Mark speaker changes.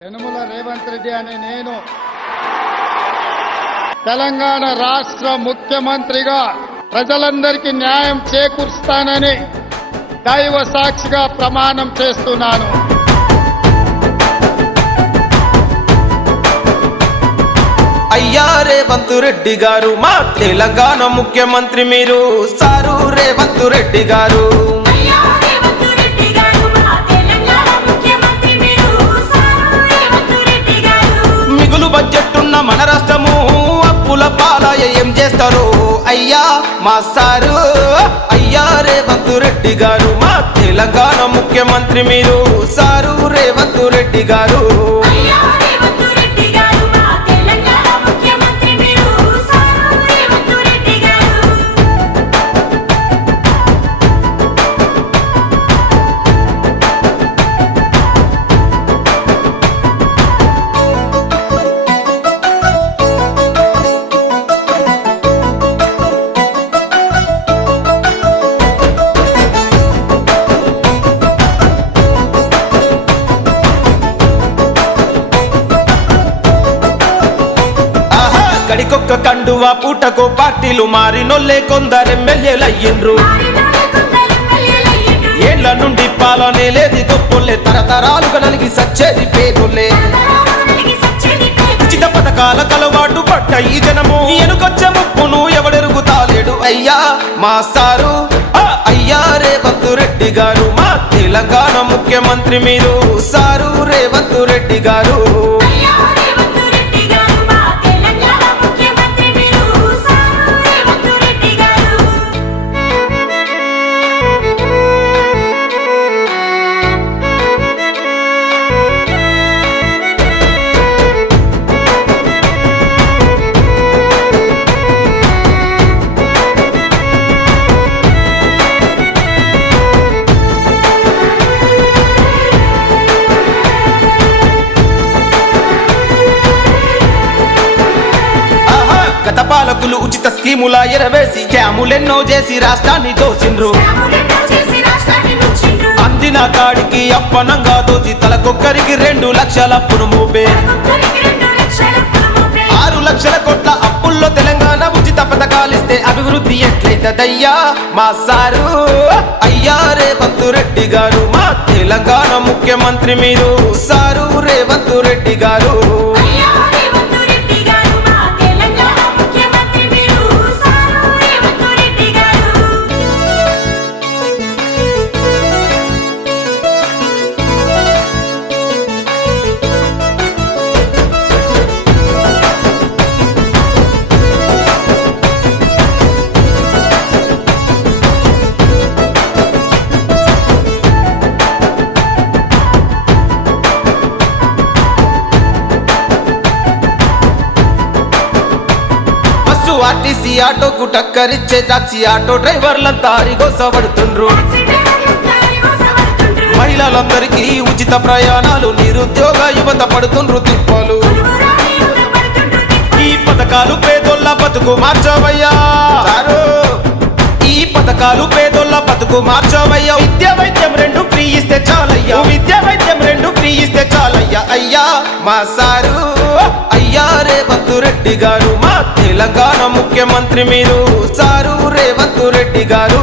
Speaker 1: యనుమల రేవంత్ రెడ్డి అనే నేను తెలంగాణ రాష్ట్ర ముఖ్యమంత్రిగా ప్రజలందరికీ న్యాయం చేకూరుస్తానని దైవ సాక్షిగా ప్రమాణం చేస్తున్నాను.
Speaker 2: అయ్యా రేవంత్ రెడ్డి గారు మా తెలంగాణ ముఖ్యమంత్రి మీరు సారు రేవంత్ రెడ్డి గారు. మిగులు మన రాష్ట్రము అప్పుల పాలయ ఏం చేస్తారు? అయ్యా మా సారు అయ్యా రేవంత్ రెడ్డి గారు మా తెలంగాణ ముఖ్యమంత్రి మీరు సారు రేవంత్ రెడ్డి గారు. ఆహా గడికొక్క కండువా పూటకో పార్టీలు మారినొల్లే
Speaker 3: కొందరు ఎమ్మెల్యేలయ్యిండ్రు.
Speaker 2: నుండి పాలనే లేది గొప్పలే తరతరాలుగా నలిగి సచ్చేది పేదోళ్ళే. ఉచిత పథకాల కలవాటు పట్ట ఈ జనము. ఎనుకొచ్చే ముప్పును ఎవడెరుగుతాలేడు అయ్యా మా సారు. అయ్యా రేవంత్ రెడ్డి గారు మా తెలంగాణ ముఖ్యమంత్రి మీరు. సారు రేవంత్ పాలకులు ఉచిత స్కీముల ఎరవేసి స్కాములెన్నో చేసి రాష్ట్రాన్ని దోసిండ్రు. అందిన కాడికి అప్పనంగా దోచి తలకొక్కరికి రెండు లక్షల అప్పును మోపే. ఆరు లక్షల కోట్ల అప్పుల్లో తెలంగాణ ఉచిత పథకాలిస్తే అభివృద్ధి ఎట్లయితదయ్యా? మా సారు అయ్యా రేవంత్ రెడ్డి గారు మా తెలంగాణ ముఖ్యమంత్రి మీరు. సారు రేవంత్ రెడ్డి గారు. ఆర్టీసీ ఆటోకు టక్కరిచ్చే టాక్సీ ఆటో డ్రైవర్లంతా అరిగోసబడుతుండ్రు. మహిళలందరికీ ఉచిత ప్రయాణాలు నిరుద్యోగ యువత పడుతుండ్రు తిప్పలు. ఈ పథకాలు పేదోళ్ళ బతుకు మార్చవయ్యా. ఈ పథకాలు పేదోళ్ళ బతుకు మార్చవయ్యా. విద్య వైద్యం రెండు ఫ్రీ ఇస్తే చాలయ్యా. విద్య వైద్యం రెండు ఫ్రీ ఇస్తే చాలయ్యా. అయ్యా మా సారు. అయ్యా రేవంత్ రెడ్డి గారు. మా తెలంగాణ ముఖ్యమంత్రి మీరు. సారు రేవంత్ రెడ్డి గారు.